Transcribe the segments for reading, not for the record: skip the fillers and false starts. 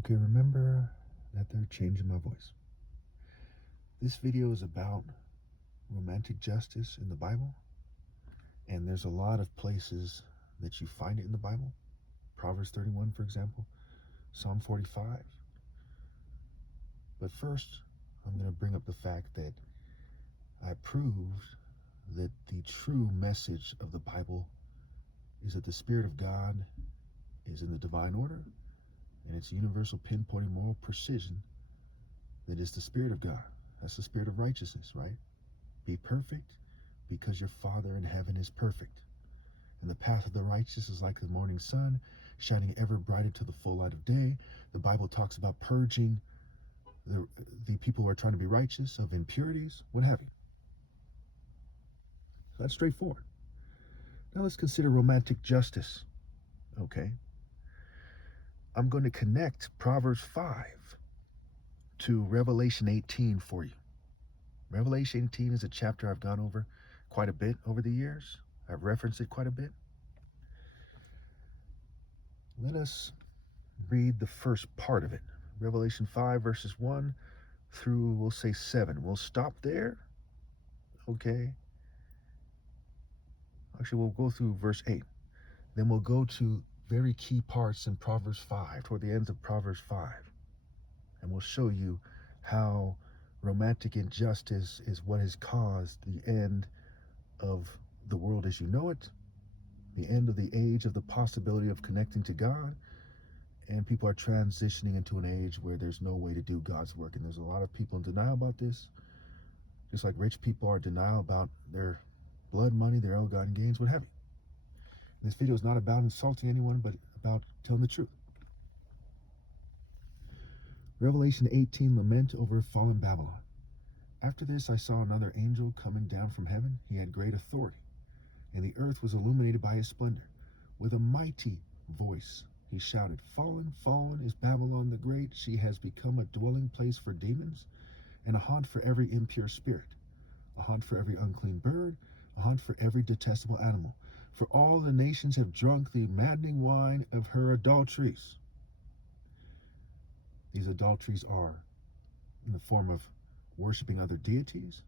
Okay, remember that they're changing my voice. This video is about romantic justice in the Bible, and there's a lot of places that you find it in the Bible. Proverbs 31, for example, Psalm 45. But first, I'm going to bring up the fact that I proved that the true message of the Bible is that the Spirit of God is in the divine order, and it's universal pinpointing moral precision that is the Spirit of God. That's the Spirit of righteousness, right? Be perfect because your Father in heaven is perfect. And the path of the righteous is like the morning sun, shining ever brighter to the full light of day. The Bible talks about purging the people who are trying to be righteous of impurities, what have you. That's straightforward. Now let's consider romantic justice. Okay. I'm going to connect Proverbs 5 to Revelation 18 for you. Revelation 18 is a chapter I've gone over quite a bit over the years. I've referenced it quite a bit. Let us read the first part of it. Revelation 5 verses 1 through, we'll say 7. We'll stop there. Okay. Actually, we'll go through verse 8. Then we'll go to very key parts in Proverbs 5, toward the ends of Proverbs 5. And we'll show you how romantic injustice is what has caused the end of the world as you know it, the end of the age of the possibility of connecting to God, and people are transitioning into an age where there's no way to do God's work. And there's a lot of people in denial about this, just like rich people are in denial about their blood money, their ill-gotten gains, what have you. This video is not about insulting anyone, but about telling the truth. Revelation 18, lament over fallen Babylon. After this I saw another angel coming down from heaven. He had great authority, and the earth was illuminated by his splendor. With a mighty voice he shouted, Fallen, fallen is Babylon the Great. She has become a dwelling place for demons, and a haunt for every impure spirit, a haunt for every unclean bird, a haunt for every detestable animal. For all the nations have drunk the maddening wine of her adulteries. These adulteries are in the form of worshiping other deities,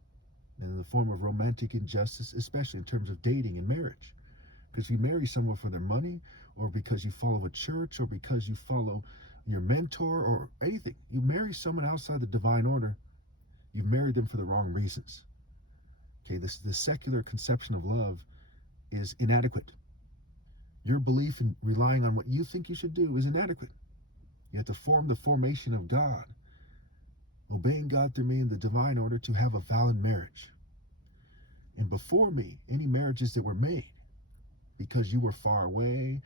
and in the form of romantic injustice, especially in terms of dating and marriage. Because if you marry someone for their money, or because you follow a church, or because you follow your mentor, or anything, you marry someone outside the divine order, you've married them for the wrong reasons. Okay, the secular conception of love is inadequate. Your belief in relying on what you think you should do is inadequate. You have to form the formation of God, obeying God through me in the divine order to have a valid marriage. And before me, any marriages that were made because you were far away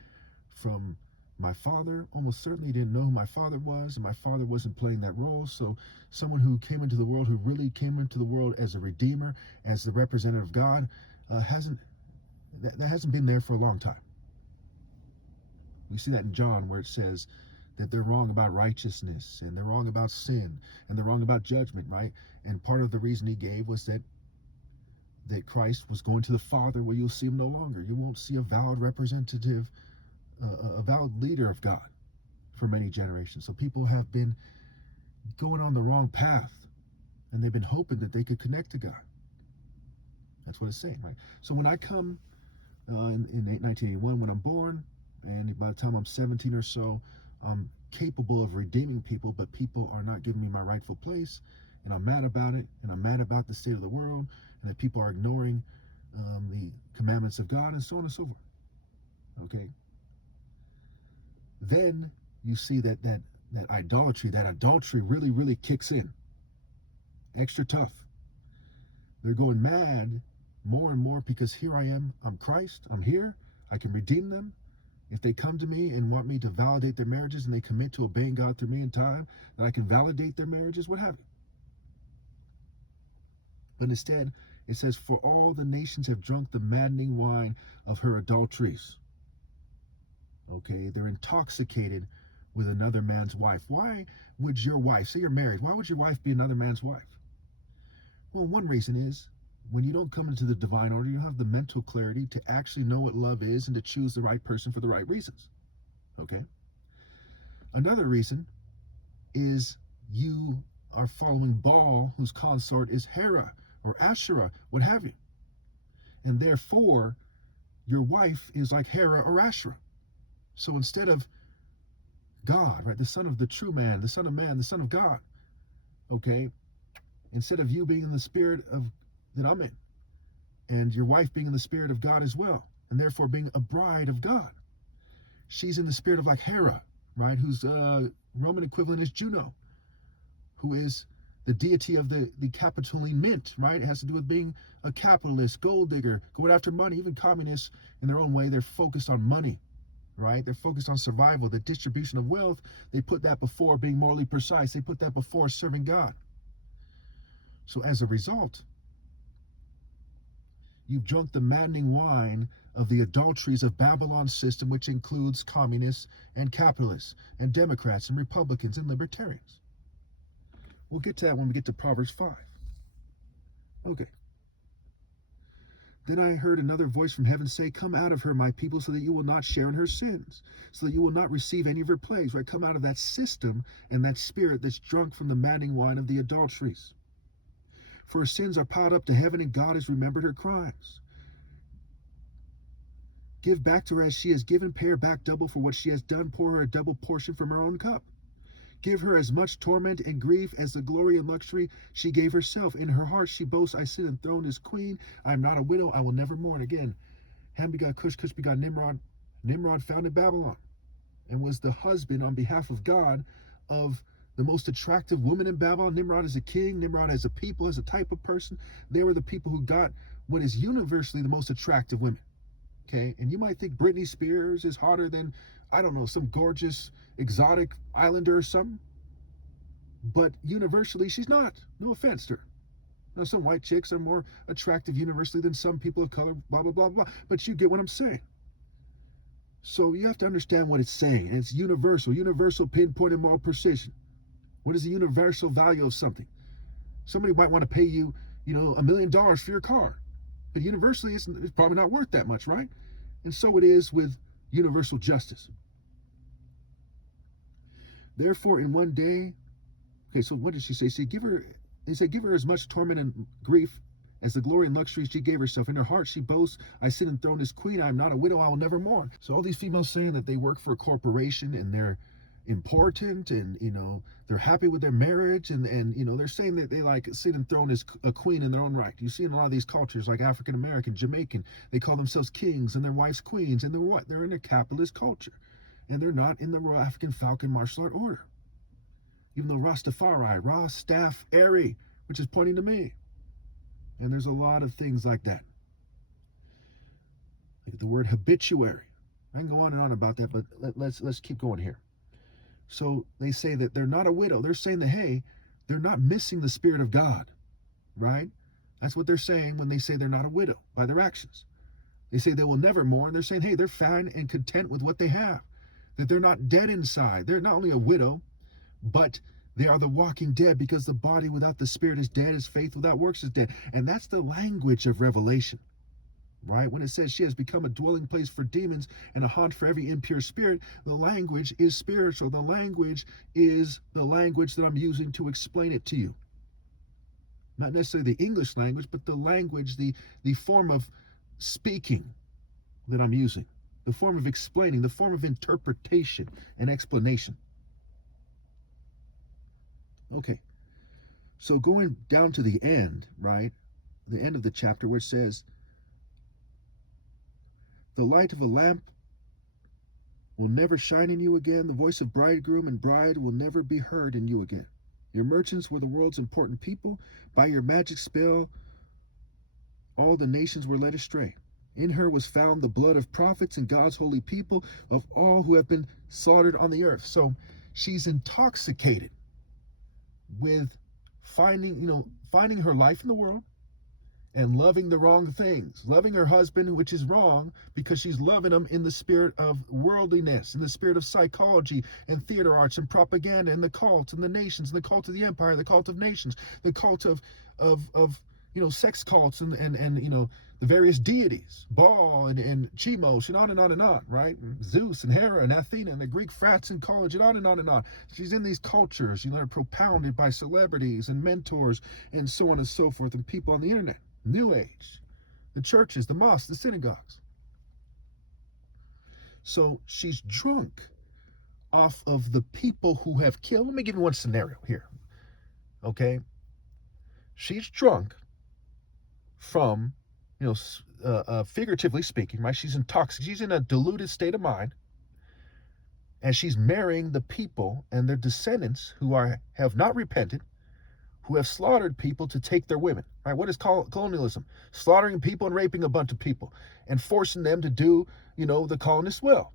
from my father, almost certainly didn't know who my father was, and my father wasn't playing that role. So someone who came into the world, who really came into the world as a redeemer, as the representative of God, hasn't been there for a long time. We see that in John, where it says that they're wrong about righteousness, and they're wrong about sin, and they're wrong about judgment, right? And part of the reason he gave was that Christ was going to the Father, where you'll see him no longer. You won't see a valid representative, a valid leader of God for many generations. So people have been going on the wrong path, and they've been hoping that they could connect to God. That's what it's saying, right? So when I come in 1981, when I'm born, and by the time I'm 17 or so, I'm capable of redeeming people, but people are not giving me my rightful place, and I'm mad about it, and I'm mad about the state of the world, and that people are ignoring the commandments of God, and so on and so forth. Okay? Then you see that adultery really, really kicks in. Extra tough. They're going mad more and more because here I am, I'm Christ, I'm here, I can redeem them. If they come to me and want me to validate their marriages, and they commit to obeying God through me in time, that I can validate their marriages, what have you. But instead, it says, for all the nations have drunk the maddening wine of her adulteries. Okay, they're intoxicated with another man's wife. Why would your wife, say you're married, why would your wife be another man's wife? Well, one reason is, when you don't come into the divine order, you don't have the mental clarity to actually know what love is and to choose the right person for the right reasons. Okay? Another reason is you are following Baal, whose consort is Hera or Asherah, what have you. And therefore, your wife is like Hera or Asherah. So instead of God, right, the son of the true man, the son of God, okay, instead of you being in the spirit of that I'm in, and your wife being in the spirit of God as well, and therefore being a bride of God, she's in the spirit of like Hera, right, whose Roman equivalent is Juno, who is the deity of the Capitoline Mint, right? It has to do with being a capitalist, gold digger, going after money. Even communists, in their own way, they're focused on money, right? They're focused on survival, the distribution of wealth. They put that before being morally precise. They put that before serving God. So as a result, you've drunk the maddening wine of the adulteries of Babylon's system, which includes communists and capitalists and Democrats and Republicans and libertarians. We'll get to that when we get to Proverbs 5. Okay. Then I heard another voice from heaven say, come out of her, my people, so that you will not share in her sins, so that you will not receive any of her plagues. Right? Come out of that system and that spirit that's drunk from the maddening wine of the adulteries. For her sins are piled up to heaven, and God has remembered her crimes. Give back to her as she has given, pay her back double for what she has done, pour her a double portion from her own cup. Give her as much torment and grief as the glory and luxury she gave herself. In her heart she boasts, I sit enthroned as queen. I am not a widow, I will never mourn. Again, Ham begot Cush, Cush begot Nimrod. Nimrod founded Babylon and was the husband on behalf of God of the most attractive woman in Babylon. Nimrod is a king, Nimrod as a people, as a type of person. They were the people who got what is universally the most attractive women. Okay, and you might think Britney Spears is hotter than, I don't know, some gorgeous exotic islander or something. But universally, she's not. No offense to her. Now, some white chicks are more attractive universally than some people of color, blah, blah, blah, blah. But you get what I'm saying. So you have to understand what it's saying. And it's universal pinpoint moral precision. What is the universal value of something? Somebody might want to pay you, $1 million for your car. But universally, it's probably not worth that much, right? And so it is with universal justice. Therefore, in one day, okay, so what did she say? He said, give her as much torment and grief as the glory and luxury she gave herself. In her heart she boasts, I sit enthroned as queen, I am not a widow, I will never mourn. So all these females saying that they work for a corporation and they're important and, they're happy with their marriage and they're saying that they like sit enthroned as a queen in their own right. You see in a lot of these cultures like African American, Jamaican, they call themselves kings and their wives queens, and they're what? They're in a capitalist culture. And they're not in the Royal African Falcon martial art order. Even though Rastafari, Ra, Staff, Airy, which is pointing to me. And there's a lot of things like that. Like the word habituary. I can go on and on about that, but let's keep going here. So they say that they're not a widow. They're saying that, hey, they're not missing the Spirit of God, right? That's what they're saying when they say they're not a widow by their actions. They say they will never mourn. They're saying, hey, they're fine and content with what they have. That they're not dead inside. They're not only a widow, but they are the walking dead, because the body without the Spirit is dead, as faith without works is dead. And that's the language of Revelation, right? When it says she has become a dwelling place for demons and a haunt for every impure spirit, the language is spiritual. The language is the language that I'm using to explain it to you. Not necessarily the English language, but the language, the form of speaking that I'm using, the form of explaining, the form of interpretation and explanation. Okay, so going down to the end, right? The end of the chapter where it says, the light of a lamp will never shine in you again. The voice of bridegroom and bride will never be heard in you again. Your merchants were the world's important people. By your magic spell, all the nations were led astray. In her was found the blood of prophets and God's holy people, of all who have been slaughtered on the earth. So she's intoxicated with finding her life in the world and loving the wrong things, loving her husband, which is wrong, because she's loving him in the spirit of worldliness, in the spirit of psychology and theater arts and propaganda and the cult and the nations and the cult of the empire, the cult of nations, the cult of sex cults and the various deities, Baal and Chemos, and on and on and on, right? And Zeus and Hera and Athena and the Greek frats in college, and on and on and on. She's in these cultures, that are propounded by celebrities and mentors and so on and so forth, and people on the internet, New Age, the churches, the mosques, the synagogues. So she's drunk off of the people who have killed. Let me give you one scenario here, okay? She's drunk from, figuratively speaking, right? She's intoxicated. She's in a deluded state of mind, and she's marrying the people and their descendants who have not repented, who have slaughtered people to take their women, right? What is colonialism? Slaughtering people and raping a bunch of people and forcing them to do, the colonists' will.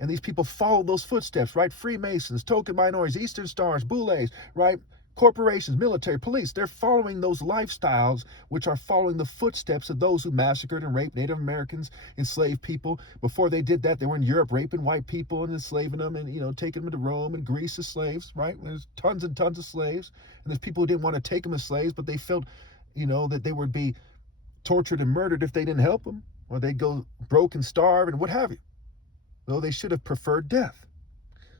And these people follow those footsteps, right? Freemasons, token minorities, Eastern Stars, Boulets, right? Corporations, military, police, they're following those lifestyles, which are following the footsteps of those who massacred and raped Native Americans, enslaved people. Before they did that, they were in Europe raping white people and enslaving them and, taking them to Rome and Greece as slaves, right? There's tons and tons of slaves. And there's people who didn't want to take them as slaves, but they felt, that they would be tortured and murdered if they didn't help them, or they'd go broke and starve and what have you. Though they should have preferred death.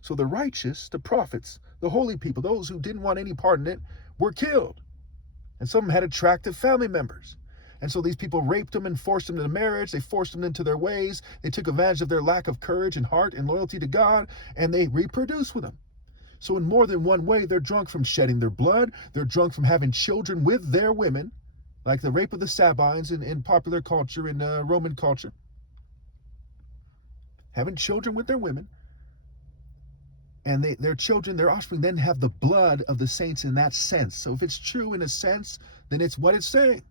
So the righteous, the prophets, the holy people, those who didn't want any part in it, were killed. And some of them had attractive family members. And so these people raped them and forced them into marriage. They forced them into their ways. They took advantage of their lack of courage and heart and loyalty to God, and they reproduced with them. So in more than one way, they're drunk from shedding their blood. They're drunk from having children with their women, like the rape of the Sabines in popular culture, in Roman culture. Having children with their women. And their children, their offspring, then have the blood of the saints in that sense. So if it's true in a sense, then it's what it's saying.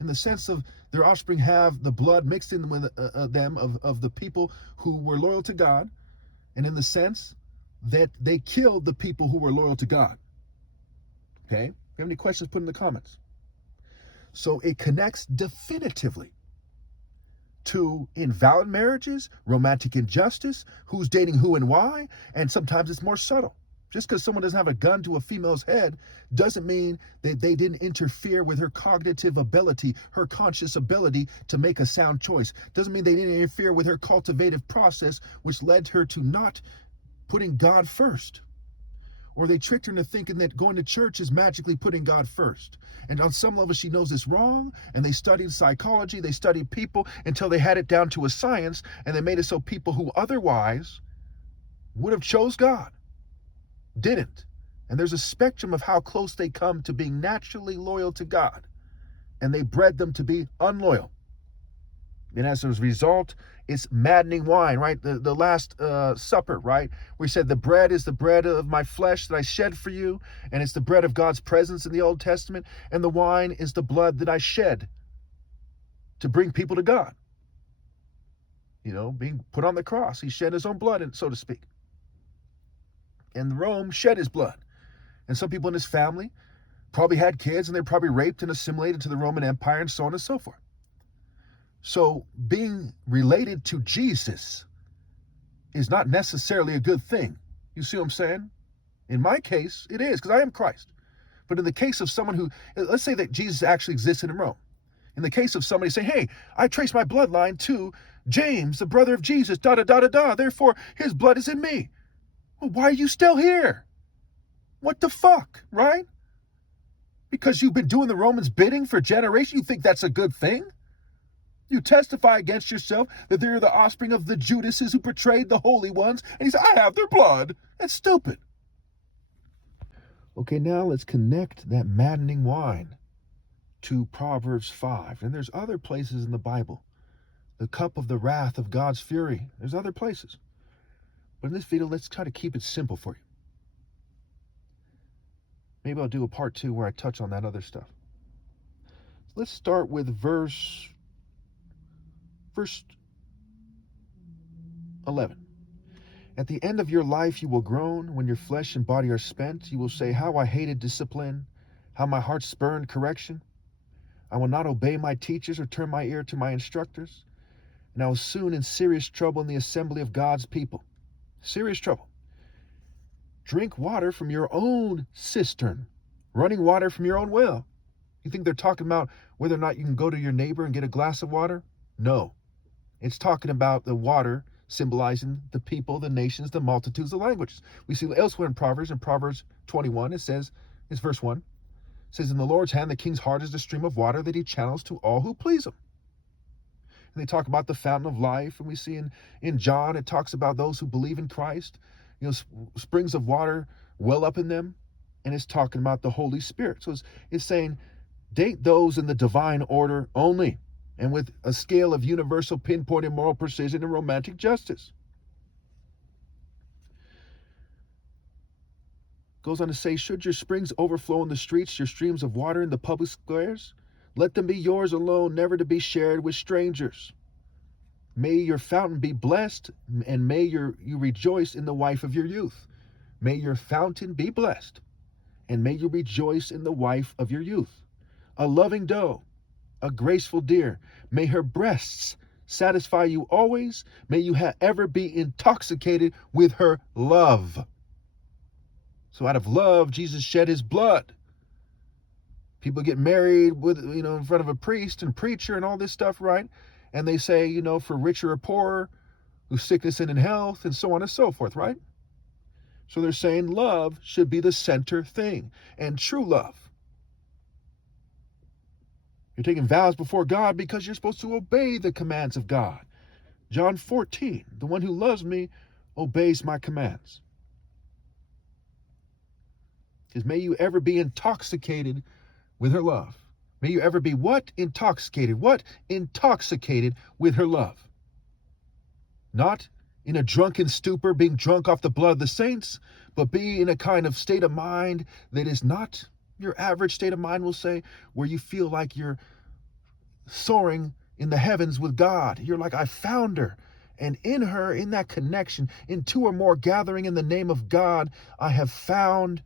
In the sense of their offspring have the blood mixed in with them of the people who were loyal to God. And in the sense that they killed the people who were loyal to God. Okay? If you have any questions, put in the comments. So it connects definitively to invalid marriages, romantic injustice, who's dating who and why, and sometimes it's more subtle. Just because someone doesn't have a gun to a female's head doesn't mean that they didn't interfere with her cognitive ability, her conscious ability to make a sound choice. Doesn't mean they didn't interfere with her cultivative process, which led her to not putting God first. Or they tricked her into thinking that going to church is magically putting God first. And on some level, she knows it's wrong. And they studied psychology. They studied people until they had it down to a science. And they made it so people who otherwise would have chose God didn't. And there's a spectrum of how close they come to being naturally loyal to God. And they bred them to be unloyal. And as a result, it's maddening wine, right? The Last Supper, right? Where he said, the bread is the bread of my flesh that I shed for you. And it's the bread of God's presence in the Old Testament. And the wine is the blood that I shed to bring people to God. Being put on the cross. He shed his own blood, so to speak. And Rome shed his blood. And some people in his family probably had kids, and they're probably raped and assimilated to the Roman Empire and so on and so forth. So being related to Jesus is not necessarily a good thing. You see what I'm saying? In my case, it is, because I am Christ. But in the case of someone who, let's say that Jesus actually existed in Rome. In the case of somebody saying, hey, I trace my bloodline to James, the brother of Jesus, da-da-da-da-da, therefore his blood is in me. Well, why are you still here? What the fuck, right? Because you've been doing the Romans' bidding for generations, you think that's a good thing? You testify against yourself that they're the offspring of the Judases who betrayed the holy ones, and you say, I have their blood. That's stupid. Okay, now let's connect that maddening wine to Proverbs 5. And there's other places in the Bible. The cup of the wrath of God's fury. There's other places. But in this video, let's try to keep it simple for you. Maybe I'll do a part 2 where I touch on that other stuff. Let's start with verse 11. At the end of your life you will groan. When your flesh and body are spent, you will say, how I hated discipline, how my heart spurned correction. I will not obey my teachers or turn my ear to my instructors. And I was soon in serious trouble in the assembly of God's people. Serious trouble. Drink water from your own cistern, running water from your own well. You think they're talking about whether or not you can go to your neighbor and get a glass of water? No. It's talking about the water symbolizing the people, the nations, the multitudes, the languages. We see elsewhere in Proverbs 21, it says, it's verse 1, it says, in the Lord's hand the king's heart is the stream of water that he channels to all who please him. And they talk about the fountain of life, and we see in John, it talks about those who believe in Christ, springs of water well up in them, and it's talking about the Holy Spirit. So it's saying, date those in the divine order only, and with a scale of universal pinpointed moral precision and romantic justice. Goes on to say, should your springs overflow in the streets, your streams of water in the public squares, let them be yours alone, never to be shared with strangers. May your fountain be blessed, and may you rejoice in the wife of your youth. May your fountain be blessed, and may you rejoice in the wife of your youth. A loving doe, a graceful deer, may her breasts satisfy you always. May you ever be intoxicated with her love. So out of love, Jesus shed his blood. People get married with, in front of a priest and preacher and all this stuff, right? And they say, for richer or poorer, with sickness and in health, and so on and so forth, right? So they're saying love should be the center thing, and true love. You're taking vows before God because you're supposed to obey the commands of God. John 14, the one who loves me obeys my commands. Because may you ever be intoxicated with her love. May you ever be what? Intoxicated. What? Intoxicated with her love. Not in a drunken stupor, being drunk off the blood of the saints, but be in a kind of state of mind that is not your average state of mind, we'll say, where you feel like you're soaring in the heavens with God. You're like, I found her. And in her, in that connection, in two or more gathering in the name of God, I have found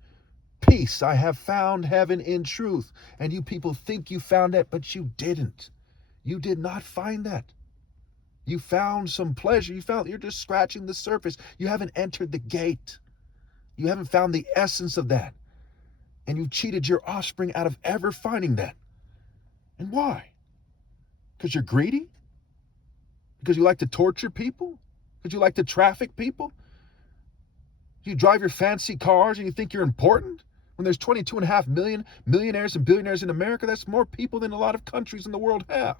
peace. I have found heaven in truth. And you people think you found that, but you didn't. You did not find that. You found some pleasure. You're just scratching the surface. You haven't entered the gate. You haven't found the essence of that. And you've cheated your offspring out of ever finding that. And why? Because you're greedy? Because you like to torture people? Because you like to traffic people? You drive your fancy cars and you think you're important? When there's 22.5 million millionaires and billionaires in America, that's more people than a lot of countries in the world have.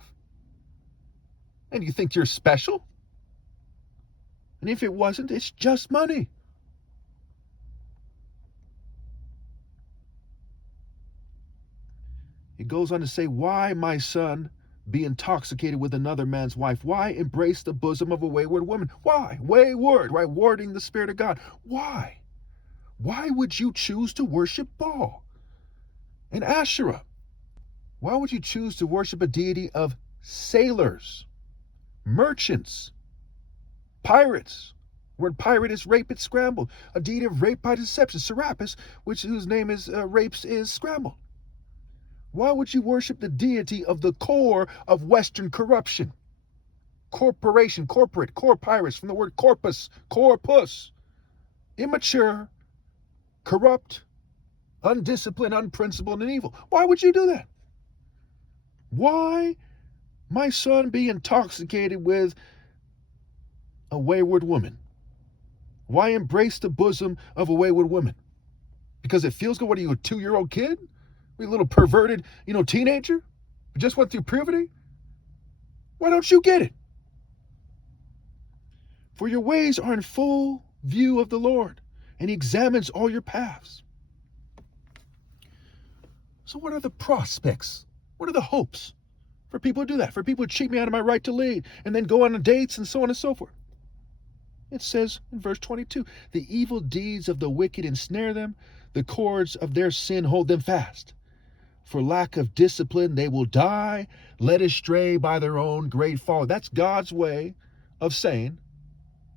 And you think you're special? And if it wasn't, it's just money. He goes on to say, why, my son, be intoxicated with another man's wife? Why embrace the bosom of a wayward woman? Why? Wayward, right? Warding the Spirit of God. Why? Why would you choose to worship Baal and Asherah? Why would you choose to worship a deity of sailors, merchants, pirates? Word pirate is rape, it's scrambled. A deity of rape by deception, Serapis, whose name is rapes is scrambled. Why would you worship the deity of the core of Western corruption? Corporation, corporate, core pirates, from the word corpus, immature, corrupt, undisciplined, unprincipled, and evil. Why would you do that? Why, my son, be intoxicated with a wayward woman? Why embrace the bosom of a wayward woman? Because it feels good? What are you, a 2-year-old kid? Are you a little perverted, teenager who just went through puberty? Why don't you get it? For your ways are in full view of the Lord, and he examines all your paths. So what are the prospects? What are the hopes for people who do that? For people who cheat me out of my right to lead and then go on dates and so on and so forth. It says in verse 22, the evil deeds of the wicked ensnare them, the cords of their sin hold them fast. For lack of discipline, they will die, led astray by their own great folly. That's God's way of saying.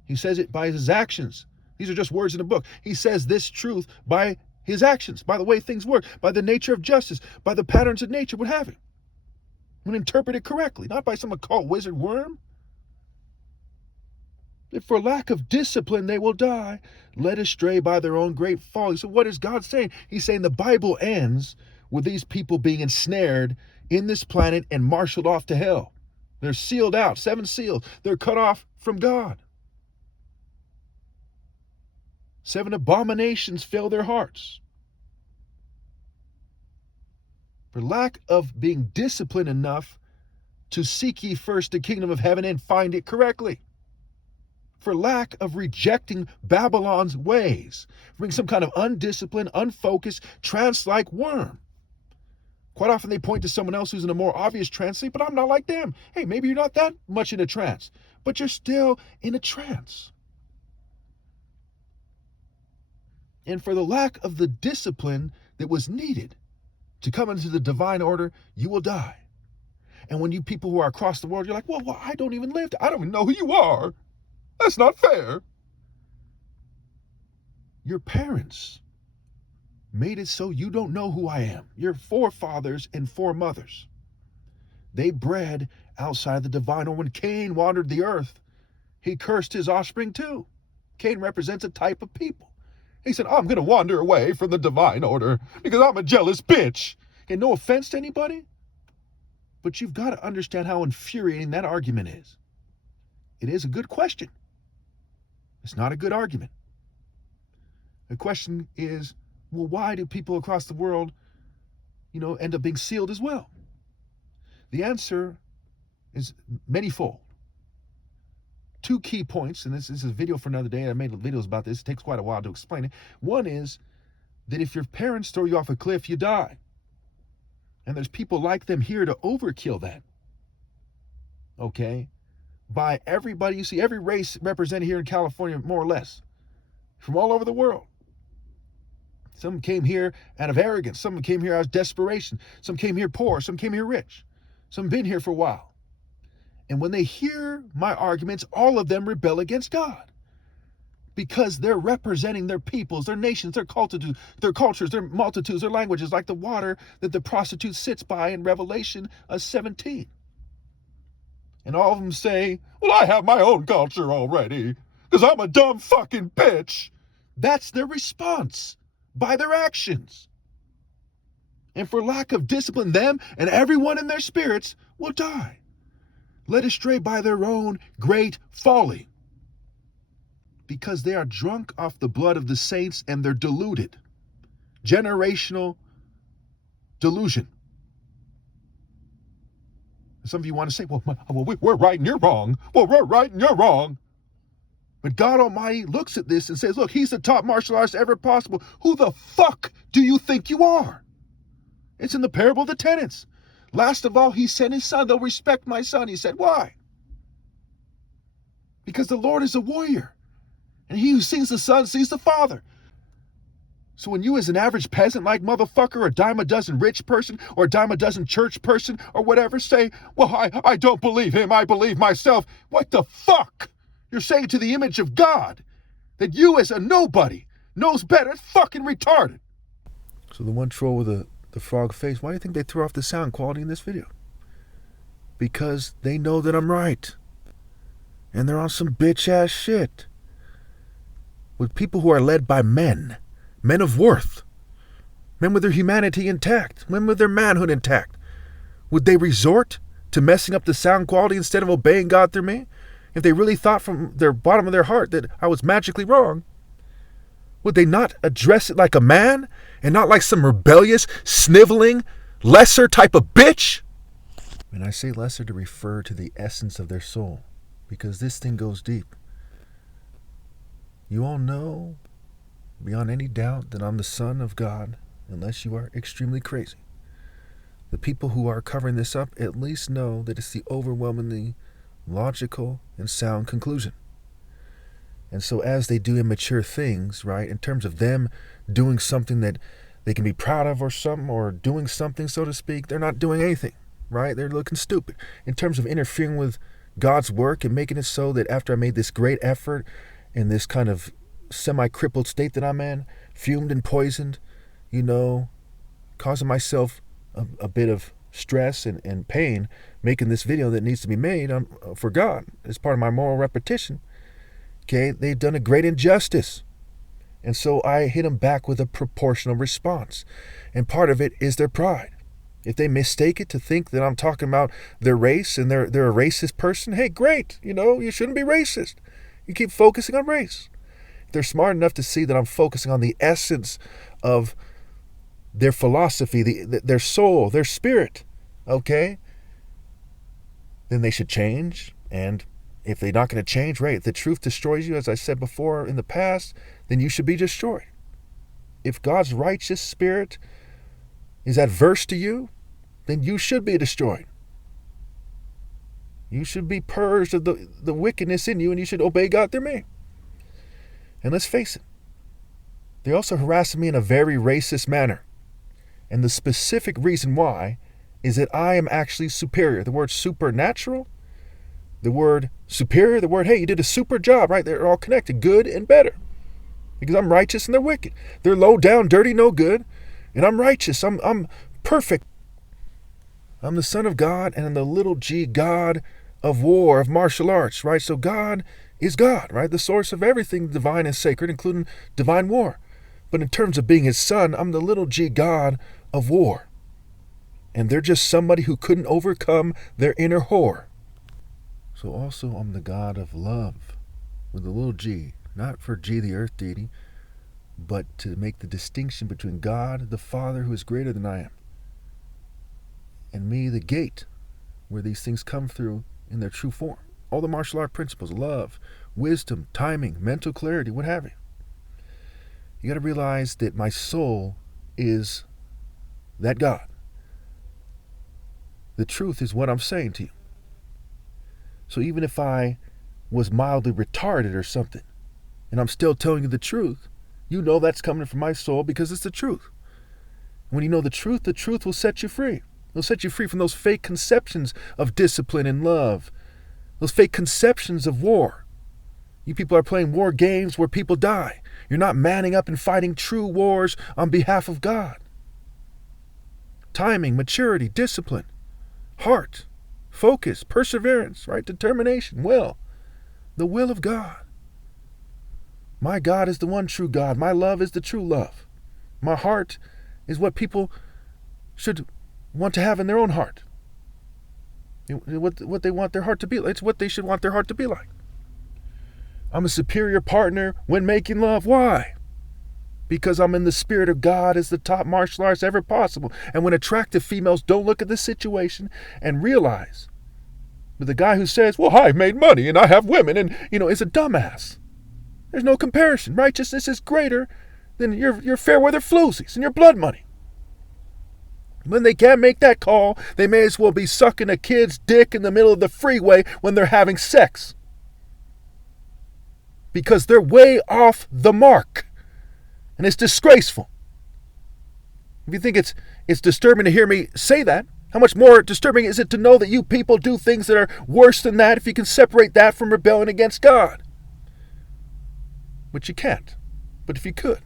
He says it by his actions. These are just words in the book. He says this truth by his actions, by the way things work, by the nature of justice, by the patterns of nature, what have you. When interpreted correctly, not by some occult wizard worm. If for lack of discipline they will die, led astray by their own great folly. So what is God saying? He's saying the Bible ends with these people being ensnared in this planet and marshaled off to hell. They're sealed out, 7 seals. They're cut off from God. 7 abominations fill their hearts. For lack of being disciplined enough to seek ye first the kingdom of heaven and find it correctly. For lack of rejecting Babylon's ways, being some kind of undisciplined, unfocused, trance-like worm. Quite often they point to someone else who's in a more obvious trance state, but I'm not like them. Hey, maybe you're not that much in a trance, but you're still in a trance. And for the lack of the discipline that was needed to come into the divine order, you will die. And when you people who are across the world, you're like, well, I don't even live. I don't even know who you are. That's not fair. Your parents made it so you don't know who I am. Your forefathers and foremothers, they bred outside the divine order. When Cain wandered the earth, he cursed his offspring too. Cain represents a type of people. He said, I'm going to wander away from the divine order because I'm a jealous bitch. And no offense to anybody, but you've got to understand how infuriating that argument is. It is a good question. It's not a good argument. The question is, well, why do people across the world, end up being sealed as well? The answer is manyfold. 2 key points, and this is a video for another day. I made videos about this. It takes quite a while to explain it. One is that if your parents throw you off a cliff, you die. And there's people like them here to overkill that. Okay? By everybody, you see every race represented here in California, more or less, from all over the world. Some came here out of arrogance. Some came here out of desperation. Some came here poor. Some came here rich. Some been here for a while. And when they hear my arguments, all of them rebel against God. Because they're representing their peoples, their nations, their cultures, their multitudes, their languages, like the water that the prostitute sits by in Revelation 17. And all of them say, well, I have my own culture already, because I'm a dumb fucking bitch. That's their response by their actions. And for lack of discipline, them and everyone in their spirits will die, led astray by their own great folly. Because they are drunk off the blood of the saints and they're deluded. Generational delusion. Some of you want to say, well, we're right and you're wrong. Well, we're right and you're wrong. But God Almighty looks at this and says, look, he's the top martial artist ever possible. Who the fuck do you think you are? It's in the parable of the tenants. Last of all, he sent his son. They'll respect my son. He said, why? Because the Lord is a warrior. And he who sees the son sees the Father. So when you as an average peasant-like motherfucker, or dime a dozen rich person, or a dime a dozen church person, or whatever, say, well, I don't believe him, I believe myself. What the fuck? You're saying to the image of God that you as a nobody knows better. It's fucking retarded. So the one troll with the frog face, why do you think they threw off the sound quality in this video? Because they know that I'm right. And they're on some bitch-ass shit. With people who are led by men of worth, men with their humanity intact, men with their manhood intact, would they resort to messing up the sound quality instead of obeying God through me? If they really thought from their bottom of their heart that I was magically wrong, would they not address it like a man and not like some rebellious, sniveling, lesser type of bitch? And I say lesser to refer to the essence of their soul, because this thing goes deep. You all know, beyond any doubt, that I'm the Son of God, unless you are extremely crazy. The people who are covering this up at least know that it's the overwhelmingly logical and sound conclusion. And so as they do immature things, right, in terms of them doing something that they can be proud of or something, or doing something, so to speak, they're not doing anything, right? They're looking stupid. In terms of interfering with God's work and making it so that after I made this great effort in this kind of semi-crippled state that I'm in, fumed and poisoned, causing myself a bit of stress and pain, making this video that needs to be made for God as part of my moral repetition. Okay, they've done a great injustice. And so I hit them back with a proportional response. And part of it is their pride. If they mistake it to think that I'm talking about their race and they're a racist person, hey, great. You shouldn't be racist. You keep focusing on race. If they're smart enough to see that I'm focusing on the essence of their philosophy, their soul, their spirit, okay, then they should change. And if they're not going to change, right, if the truth destroys you, as I said before in the past, then you should be destroyed. If God's righteous spirit is adverse to you, then you should be destroyed. You should be purged of the wickedness in you, and you should obey God through me. And let's face it, they're also harassing me in a very racist manner. And the specific reason why is that I am actually superior. The word supernatural, the word superior, the word, hey, you did a super job, right? They're all connected, good and better. Because I'm righteous and they're wicked. They're low down, dirty, no good. And I'm righteous. I'm perfect. I'm the Son of God and I'm the little g God of war, of martial arts, right? So God is God, right? The source of everything divine and sacred, including divine war. But in terms of being his son, I'm the little g God of war. And they're just somebody who couldn't overcome their inner whore. So also I'm the God of love with a little g, not for G, the earth deity, but to make the distinction between God, the Father, who is greater than I am, and me, the gate, where these things come through in their true form. All the martial art principles, love, wisdom, timing, mental clarity, what have you. You got to realize that my soul is that God. The truth is what I'm saying to you. So even if I was mildly retarded or something, and I'm still telling you the truth, you know that's coming from my soul because it's the truth. When you know the truth will set you free. It'll set you free from those fake conceptions of discipline and love, those fake conceptions of war. You people are playing war games where people die. You're not manning up and fighting true wars on behalf of God. Timing, maturity, discipline, heart, focus, perseverance, right? Determination, will. The will of God. My God is the one true God. My love is the true love. My heart is what people should want to have in their own heart. What they want their heart to be like. It's what they should want their heart to be like. I'm a superior partner when making love. Why? Because I'm in the spirit of God as the top martial arts ever possible. And when attractive females don't look at the situation and realize that the guy who says, well, I've made money and I have women and, is a dumbass. There's no comparison. Righteousness is greater than your fair weather floozies and your blood money. When they can't make that call, they may as well be sucking a kid's dick in the middle of the freeway when they're having sex. Because they're way off the mark. And it's disgraceful. If you think it's disturbing to hear me say that, how much more disturbing is it to know that you people do things that are worse than that if you can separate that from rebelling against God? Which you can't. But if you could.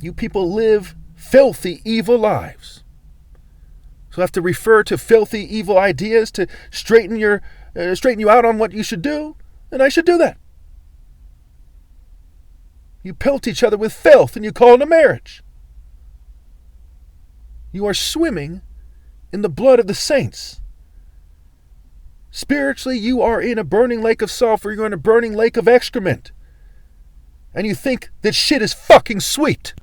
You people live filthy, evil lives. So I have to refer to filthy, evil ideas to straighten you out on what you should do, then I should do that. You pelt each other with filth and you call it a marriage. You are swimming in the blood of the saints. Spiritually, you are in a burning lake of sulfur. You're in a burning lake of excrement. And you think that shit is fucking sweet.